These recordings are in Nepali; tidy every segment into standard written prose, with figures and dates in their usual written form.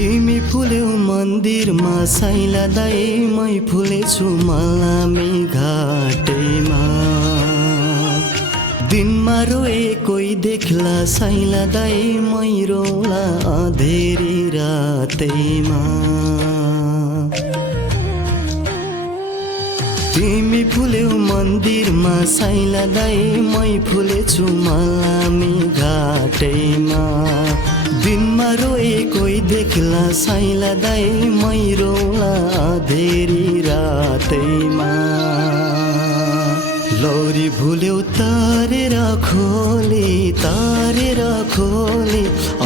तिमी फुल्यौ मन्दिरमा साइला दाई मै फुलेछु मलामी घाटैमा दिनमा रोए कोही देख्ला साइला दाई मै रोला अँधेरी रातैमा तिमी फुल्यौ मन्दिरमा साइला दाई मै फुलेछु मलामी घाटैमा दिनमा रोए कोही देख्ला साइला दाई मै रोला अँधेरी रातैमा लौरी भुल्यौ तारेर खोली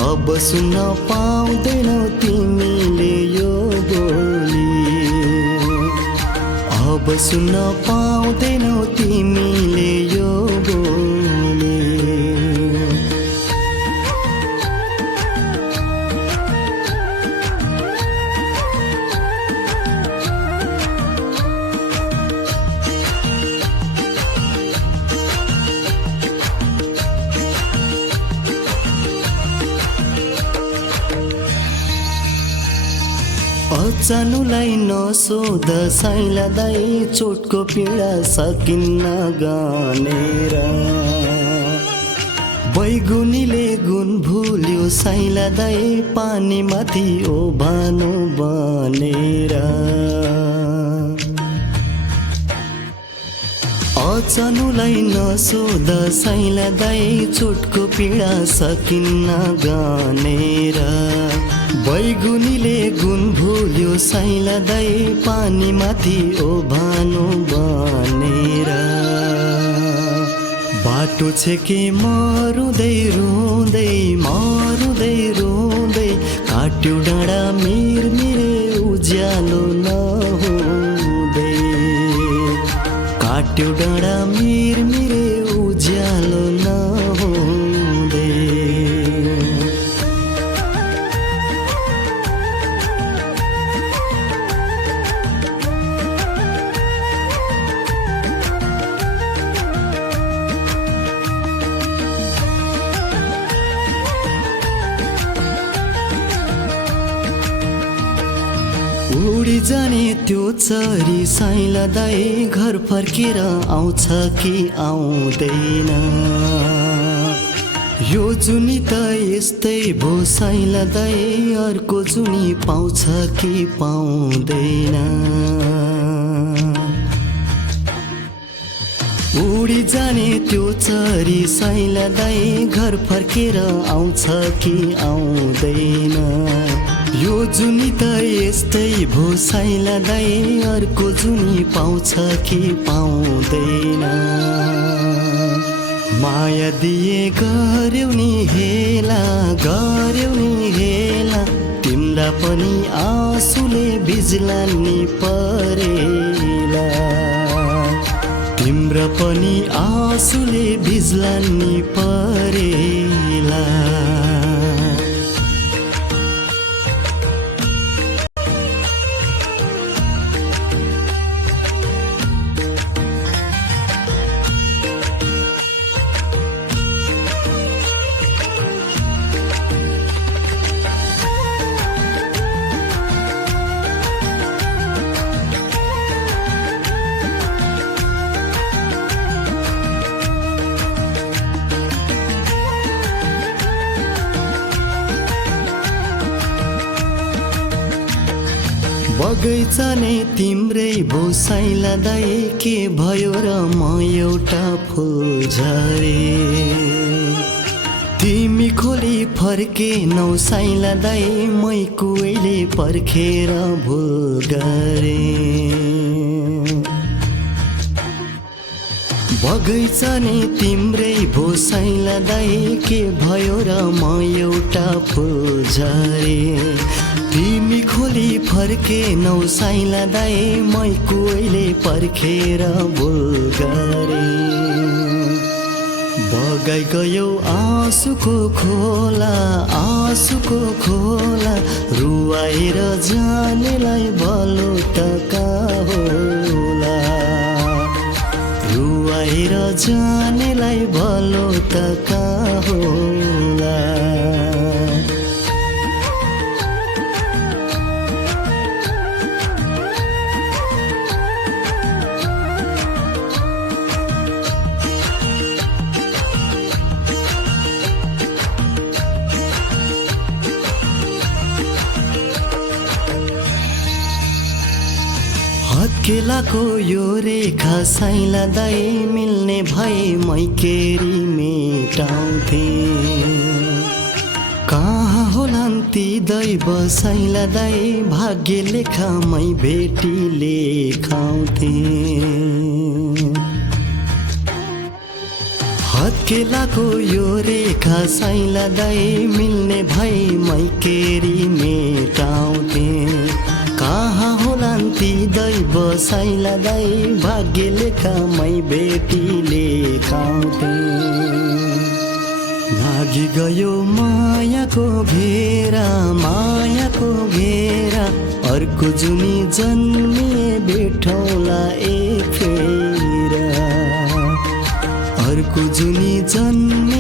अब सुन्न पाउँदैनौ तिमीले यो बोली अब सुन्न पाउँदैनौ तिमीले यो बोली अचानुलाई नसोध साइला दाई चोटको पीडा सकिन्न गनेर बैगुनीले गुण भुल्यो साइला दाई पानीमाथि ओभानो बनेर अचानुलाई नसोध साइला दाई चोटको पीडा सकिन्न गनेर बैगुनीले गुण भुल्यो साइला दाई पानीमाथि ओभानो बनेर बाटो छेके मरुँदै रुँदै काट्यो डाँडा मिरमिरे उज्यालो नहुँदै काट्यो डाँडा मिरमिरे उज्यालो नहुँदै उडी जाने त्यो चरी साइला दाई घर फर्केर आउँछ कि आउँदैन यो जुनी त यस्तै भो साइला दाई अर्को जुनी पाउँछ कि पाउँदैन उडी जाने त्यो चरी साइला दाई घर फर्केर आउँछ कि आउँदैन यो जुनी त यस्तै भो साइला दाई अर्को जुनी पाउँछ कि पाउँदैन माया दिए गर्यौ नि हेला तिम्रा पनि आँसुले भिज्ला नि परेला तिम्रा पनि आँसुले भिज्ला नि परेला बगैँचा नै तिम्रै भो साइला दाई के भयो र म एउटा फुल झरे तिमी खोली फर्के नौ साइला दाई मै कुवैले पर्खेर भुल गरे बगैँचा नै तिम्रै भो साइला दाई के भयो र म एउटा फुल झरे तिमी खोली फर्के नौ साइला दाई मै कुवैले पर्खेर भुल गरे बगाइ गयो आँसुको खोला रुवाएर जानेलाई भलो त का होला रुवाएर जानेलाई भलो त का होला फर्केलाको यो रेखा साइला दाई मिल्ने भए मैकेरी मेटाउँथे कहाँ होलान् ती दैव साइला दाई भाग्य लेखामै भेटी लेखाउँथे हत्केलाको यो रेखा साइला दाई मिल्ने भए मैकेरी मेटाउँथे कहाँ होलान् ती दैव साइला दाई भाग्य लेखामै भेटी लेखाउँथे लागि गयो मायाको घेरा अर्को जुनी जन्मिए भेटौँला एक फेर अर्को जुनी जन्मिए